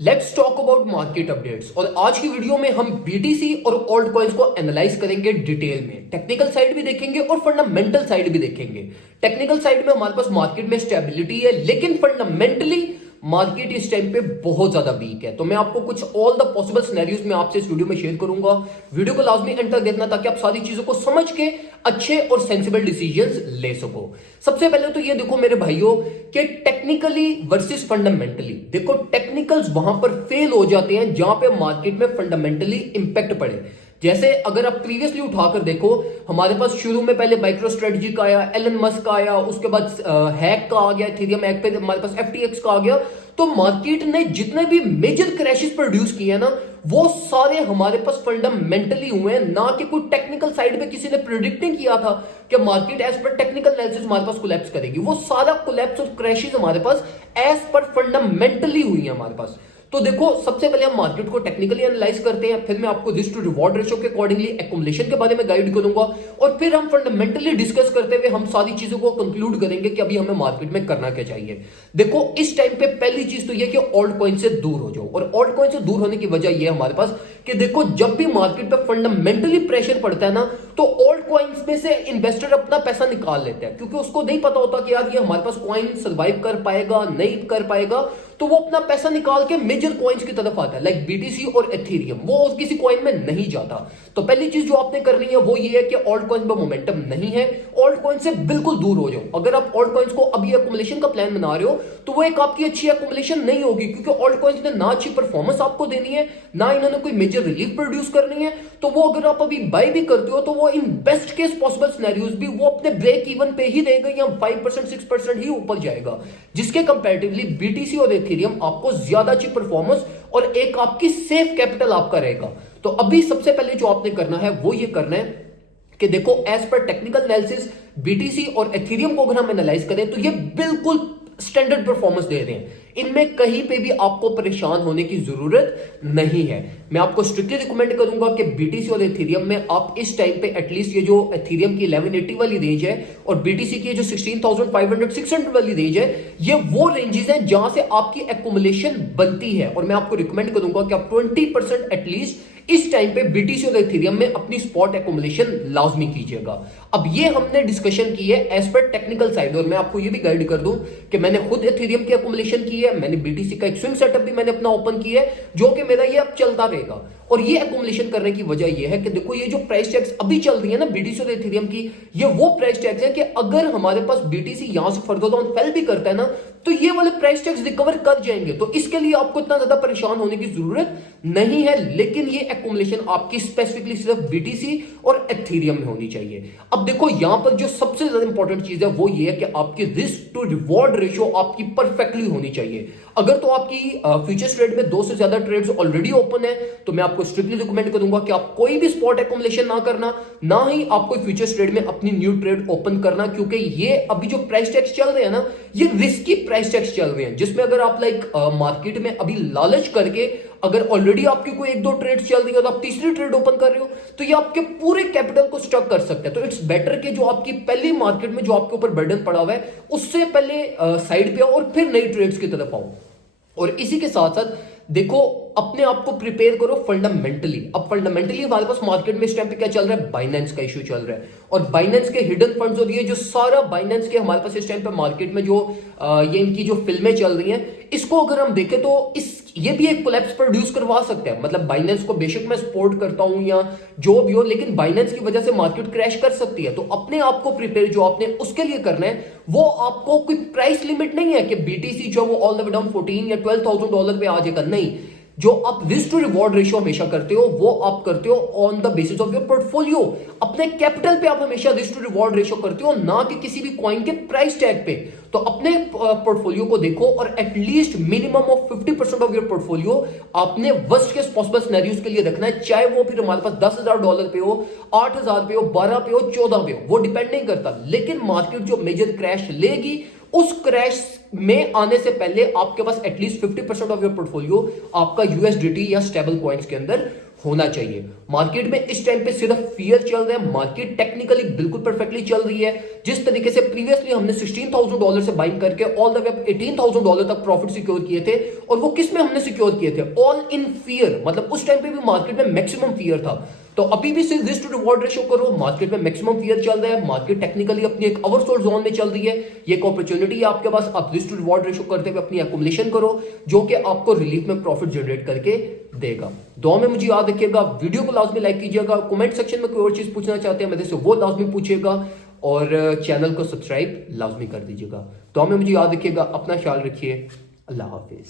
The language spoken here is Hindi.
Let's talk about market updates. और आज की वीडियो में हम बीटीसी और ऑल्ट कॉइन्स को एनालाइज करेंगे डिटेल में। टेक्निकल साइड भी देखेंगे और फंडामेंटल साइड भी देखेंगे। टेक्निकल साइड में हमारे पास मार्केट में स्टेबिलिटी है, लेकिन फंडामेंटली मार्केट इस टाइम पे बहुत ज्यादा वीक है। तो मैं आपको कुछ ऑल द पॉसिबल सिनेरियोज में आपसे इस वीडियो में शेयर करूंगा। वीडियो को लाजमी एंड तक देखना ताकि आप सारी चीजों को समझ के अच्छे और सेंसिबल डिसीजंस ले सको। सबसे पहले तो ये देखो मेरे भाइयों कि टेक्निकली वर्सेस फंडामेंटली। देखो टेक्निकल्स वहां पर फेल हो जाते हैं जहां पे मार्केट में फंडामेंटली इंपैक्ट पड़े। जैसे अगर आप प्रीवियसली उठाकर देखो, हमारे पास शुरू में पहले माइक्रो स्ट्रेटजी का आया, एलन मस्क का आया, उसके बाद हैक का आ गया, इथेरियम हैक पे हमारे पास एफटीएक्स का आ गया। तो मार्केट ने जितने भी मेजर क्रैशेस प्रोड्यूस किए हैं ना, वो सारे हमारे पास फंडामेंटली हुए हैं, ना कि कोई टेक्निकल साइड पे किसी ने प्रिडिक्टिंग किया था कि market as per technical analysis हमारे पास कोलैप्स करेगी। वो सारा कोलैप्स और क्रैशेस हमारे पास एज पर फंडामेंटली हुई है हमारे पास। तो देखो सबसे पहले हम मार्केट को टेक्निकली एनालाइज करते हैं, फिर मैं आपको रिस्क टू रिवॉर्ड रेशियो के अकॉर्डिंगली एक्युमुलेशन के बारे में गाइड करूंगा, और फिर हम फंडामेंटली डिस्कस करते हुए हम सारी चीजों को कंक्लूड करेंगे कि अभी हमें मार्केट में करना क्या चाहिए। देखो इस टाइम पे पहली चीज तो यह कि ऑल्ट कॉइन से दूर हो जाओ। और ऑल्ट कॉइन से दूर होने की वजह यह हमारे पास कि देखो जब भी मार्केट पे फंडामेंटली प्रेशर पड़ता है ना, तो ऑल्ट कॉइन्स में से इन्वेस्टर अपना पैसा निकाल लेते हैं, क्योंकि उसको नहीं पता होता कि यार ये हमारे पास कॉइन सर्वाइव कर पाएगा नहीं कर पाएगा। तो वो अपना पैसा निकाल के मेजर कॉइन्स की तरफ आता है, लाइक बीटीसी और एथेरियम। वो किसी कॉइन में नहीं जाता। तो पहली चीज जो आपने करनी है वो ये है कि ऑल्ट कॉइन पर मोमेंटम नहीं है, ऑल्ट कॉइन से बिल्कुल दूर हो जाओ। अगर आप ऑल्ट कॉइन्स को अभी एक्युमुलेशन का प्लान बना रहे हो तो वो एक आपकी अच्छी एक्युमुलेशन नहीं होगी, क्योंकि ऑल्ट कॉइन्स ने ना अच्छी परफॉर्मेंस आपको देनी है, ना इन्होंने कोई मेजर रिलीफ प्रोड्यूस करनी है। तो वो अगर आप अभी बाय भी करते हो तो वो in best case possible scenarios भी वो अपने ब्रेक इवन पे ही देगा या 5% 6% ही ऊपर जाएगा, जिसके कंपैरेटिवली बीटीसी और एथेरियम आपको ज्यादा अच्छी परफॉर्मेंस और एक आपकी सेफ कैपिटल आपका रहेगा। तो अभी सबसे पहले जो आपने करना है वो ये करना है कि देखो as per technical analysis BTC और एथेरियम को अगर हम एनालाइज करें तो ये बिल्कुल स्टैंडर्ड परफॉर्मेंस दे रहे हैं। इनमें कहीं पे भी आपको परेशान होने की जरूरत नहीं है। मैं आपको स्ट्रिक्टली रिकमेंड करूंगा कि बीटीसी और एथेरियम में आप इस टाइम पे एटलीस्ट ये जो एथेरियम की 1180 वाली रेंज है और बीटीसी की जो 16,500 600 वाली रेंज है, ये वो रेंजेस हैं जहां से आपकी एक्युमुलेशन बनती है। और मैं आपको रिकमेंड करूंगा कि आप 20% एटलीस्ट इस टाइम पे बीटीसी और एथेरियम में अपनी स्पॉट एक्युमुलेशन लाजमी कीजिएगा। अब ये हमने डिस्कशन की है एज पर टेक्निकल साइड, और मैं आपको ये भी गाइड कर दूं कि मैंने खुद एथेरियम की एक्युमुलेशन की है, मैंने बीटीसी का एक स्विंग सेटअप भी मैंने अपना ओपन किया है, जो कि मेरा ये अब चलता रहेगा। और ये एक्युमुलेशन करने की वजह ये है कि देखो ये जो प्राइस टैग्स अभी चल रही है ना बीटीसी और एथेरियम की, ये वो प्राइस टैग्स है कि अगर हमारे पास बीटीसी यहां से फर्दर डाउन फेल भी करता है ना, तो ये वाले प्राइस टैग्स रिकवर कर जाएंगे। तो इसके लिए आपको इतना ज्यादा परेशान होने की जरूरत नहीं है, लेकिन ये एक्युमुलेशन आपकी स्पेसिफिकली सिर्फ बीटीसी और एथेरियम में होनी चाहिए। अब देखो यहां पर जो सबसे ज्यादा इंपॉर्टेंट चीज है वो ये है कि आपकी रिस्क टू रिवॉर्ड रेशियो आपकी परफेक्टली होनी चाहिए। अगर तो आपकी फ्यूचर्स ट्रेड में 2 से ज्यादा ट्रेड्स ऑलरेडी ओपन है तो मैं आपको स्ट्रिक्टली रिकमेंड करूंगा कि आप कोई भी स्पॉट एक्युमुलेशन ना करना, ना ही आप कोई फ्यूचर्स ट्रेड में अपनी न्यू ट्रेड ओपन करना, क्योंकि ये अभी जो प्राइस टैग्स चल रहे हैं ना, ये रिस्की प्राइस टैग्स चल रहे हैं, जिसमें अगर आप मार्केट में अभी लालच करके अगर ऑलरेडी आपकी कोई 1-2 ट्रेड चल रही है तो आप तीसरी ट्रेड ओपन कर रहे हो तो ये आपके पूरे कैपिटल को स्टक कर सकते हैं। तो इट्स बेटर कि जो आपकी पहली मार्केट में जो आपके ऊपर बर्डन पड़ा हुआ है उससे पहले साइड पे आओ और फिर नई ट्रेड्स की तरफ आओ। और इसी के साथ साथ देखो अपने आप को प्रिपेयर करो फंडामेंटली। अब फंडामेंटली हमारे पास मार्केट में इस टाइम पे क्या चल रहा है, बाइनेंस का इशू चल रहा है, और बाइनेंस के हिडन फंड्स और ये जो सारा बाइनेंस के हमारे पास इस टाइम पे मार्केट में जो ये इनकी जो फिल्में चल रही हैं, इसको अगर हम देखें तो ये भी एक कोलैप्स प्रोड्यूस करवा सकते हैं। मतलब बाइनेंस को बेशक मैं सपोर्ट करता हूं या जो भी हो, लेकिन बाइनेंस की वजह से मार्केट क्रैश कर सकती है। तो अपने आप को प्रिपेयर जो आपने उसके लिए करना है वो आपको कोई प्राइस लिमिट नहीं है कि बीटीसी जो वो ऑल द वे डाउन 14 या $12,000 पे आ जाएगा। नहीं, जो आप रिस्क टू रिवॉर्ड रेशियो हमेशा करते हो वो आप करते हो on the basis of your portfolio. अपने कैपिटल पे आप हमेशा रिस्क टू रिवॉर्ड रेशियो करते हो, ना कि किसी भी कॉइन के प्राइस टैग पे। तो अपने पोर्टफोलियो को देखो और at least minimum of 50% of your portfolio आपने वर्स्ट केस पॉसिबल सिनेरियोज के लिए रखना है, चाहे वो फिर हमारे पास $10,000 पे हो, 8,000 पे हो, 12 पे हो, 14 पे हो, वो डिपेंड नहीं करता। लेकिन मार्केट जो मेजर क्रैश लेगी उस क्रैश में आने से पहले आपके पास एटलीस्ट 50% ऑफ योर पोर्टफोलियो आपका यूएसडीटी या स्टेबल कॉइन्स के अंदर होना चाहिए। मार्केट में इस टाइम पे सिर्फ फियर चल रहा है, मार्केट टेक्निकली बिल्कुल परफेक्टली चल रही है। जिस तरीके से प्रीवियसली हमने $16,000 से बाइंग करके ऑल द वे $18,000 तक प्रॉफिट सिक्योर किए थे, और वो किस में हमने सिक्योर किए थे? All in fear. मतलब उस टाइम पे भी मार्केट में मैक्सिमम फियर था। तो अभी भी सिर्फ रिस्क टू रिवॉर्ड रेशियो करो, मार्केट में मैक्सिमम फियर चल रहा है, मार्केट टेक्निकली अपनी एक ओवरसोल्ड जोन में चल रही है, ये एक अपॉर्चुनिटी है आपके पास। आप रिस्क टू रिवॉर्ड रेशियो करते हुए अपनी एक्युमुलेशन करो, जो कि आपको रिलीफ में प्रॉफिट जनरेट करके देगा। दुआ में मुझे याद रखिएगा, वीडियो को लाजमी लाइक कीजिएगा, कमेंट सेक्शन में कोई और चीज पूछना चाहते हैं मेरे से वो लाजमी पूछिएगा, और चैनल को सब्सक्राइब लाजमी कर दीजिएगा। दुआ में मुझे याद रखिएगा, अपना ख्याल रखिए। अल्लाह हाफिज।